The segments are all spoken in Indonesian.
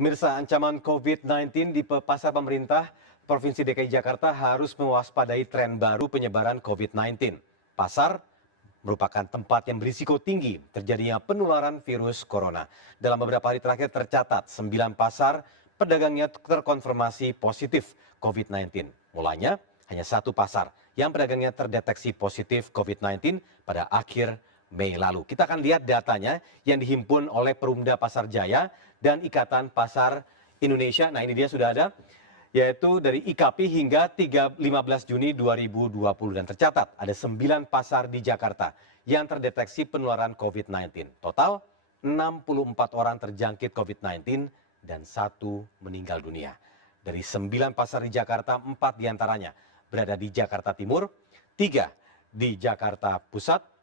Pemirsa, ancaman COVID-19 di pasar pemerintah Provinsi DKI Jakarta harus mewaspadai tren baru penyebaran COVID-19. Pasar merupakan tempat yang berisiko tinggi terjadinya penularan virus corona. Dalam beberapa hari terakhir tercatat 9 pasar pedagangnya terkonfirmasi positif COVID-19. Mulanya hanya satu pasar yang pedagangnya terdeteksi positif COVID-19 pada akhir Mei lalu. Kita akan lihat datanya yang dihimpun oleh Perumda Pasar Jaya dan Ikatan Pasar Indonesia. Nah, ini dia sudah ada, yaitu dari IKAPI hingga 15 Juni 2020. Dan tercatat ada 9 pasar di Jakarta yang terdeteksi penularan COVID-19. Total 64 orang terjangkit COVID-19 dan 1 meninggal dunia. Dari 9 pasar di Jakarta, 4 diantaranya berada di Jakarta Timur, 3 di Jakarta Pusat,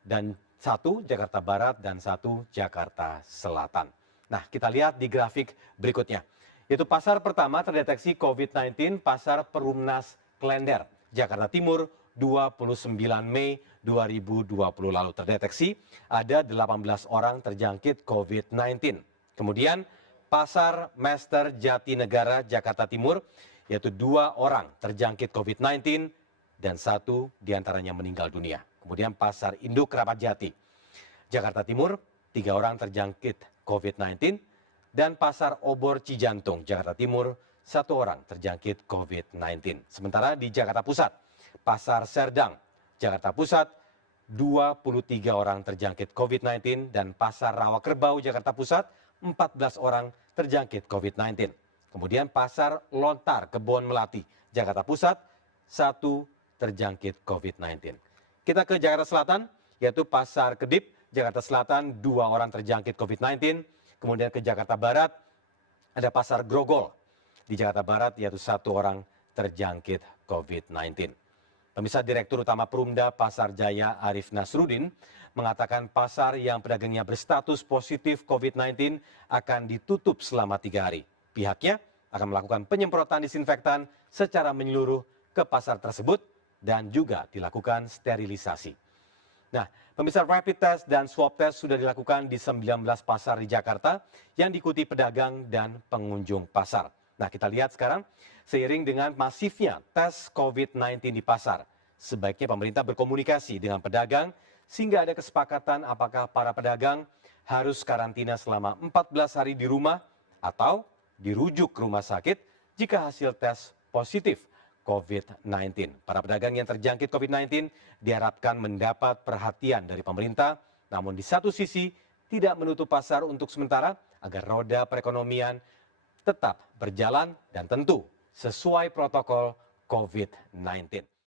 dan 1 Jakarta Barat dan 1 Jakarta Selatan. Nah, kita lihat di grafik berikutnya. Yaitu pasar pertama terdeteksi COVID-19 Pasar Perumnas Klender, Jakarta Timur, 29 Mei 2020 lalu terdeteksi ada 18 orang terjangkit COVID-19. Kemudian Pasar Master Jatinegara, Jakarta Timur, yaitu 2 orang terjangkit COVID-19 dan 1 diantaranya meninggal dunia. Kemudian Pasar Induk Keramat Jati, Jakarta Timur, 3 orang terjangkit COVID-19. Dan Pasar Obor Cijantung, Jakarta Timur, 1 orang terjangkit COVID-19. Sementara di Jakarta Pusat, Pasar Serdang, Jakarta Pusat, 23 orang terjangkit COVID-19. Dan Pasar Rawa Kerbau, Jakarta Pusat, 14 orang terjangkit COVID-19. Kemudian Pasar Lontar, Kebon Melati, Jakarta Pusat, 1 terjangkit COVID-19. Kita ke Jakarta Selatan, yaitu Pasar Kedip, Jakarta Selatan, 2 orang terjangkit COVID-19. Kemudian ke Jakarta Barat, ada Pasar Grogol. Di Jakarta Barat, yaitu 1 orang terjangkit COVID-19. Pemirsa, Direktur Utama Perumda Pasar Jaya Arif Nasruddin mengatakan pasar yang pedagangnya berstatus positif COVID-19 akan ditutup selama 3 hari. Pihaknya akan melakukan penyemprotan disinfektan secara menyeluruh ke pasar tersebut dan juga dilakukan sterilisasi. Nah, pemirsa, rapid test dan swab test sudah dilakukan di 19 pasar di Jakarta yang diikuti pedagang dan pengunjung pasar. Nah, kita lihat sekarang, seiring dengan masifnya tes COVID-19 di pasar, sebaiknya pemerintah berkomunikasi dengan pedagang sehingga ada kesepakatan apakah para pedagang harus karantina selama 14 hari di rumah atau dirujuk ke rumah sakit jika hasil tes positif COVID-19. Para pedagang yang terjangkit COVID-19 diharapkan mendapat perhatian dari pemerintah, namun di satu sisi tidak menutup pasar untuk sementara agar roda perekonomian tetap berjalan dan tentu sesuai protokol COVID-19.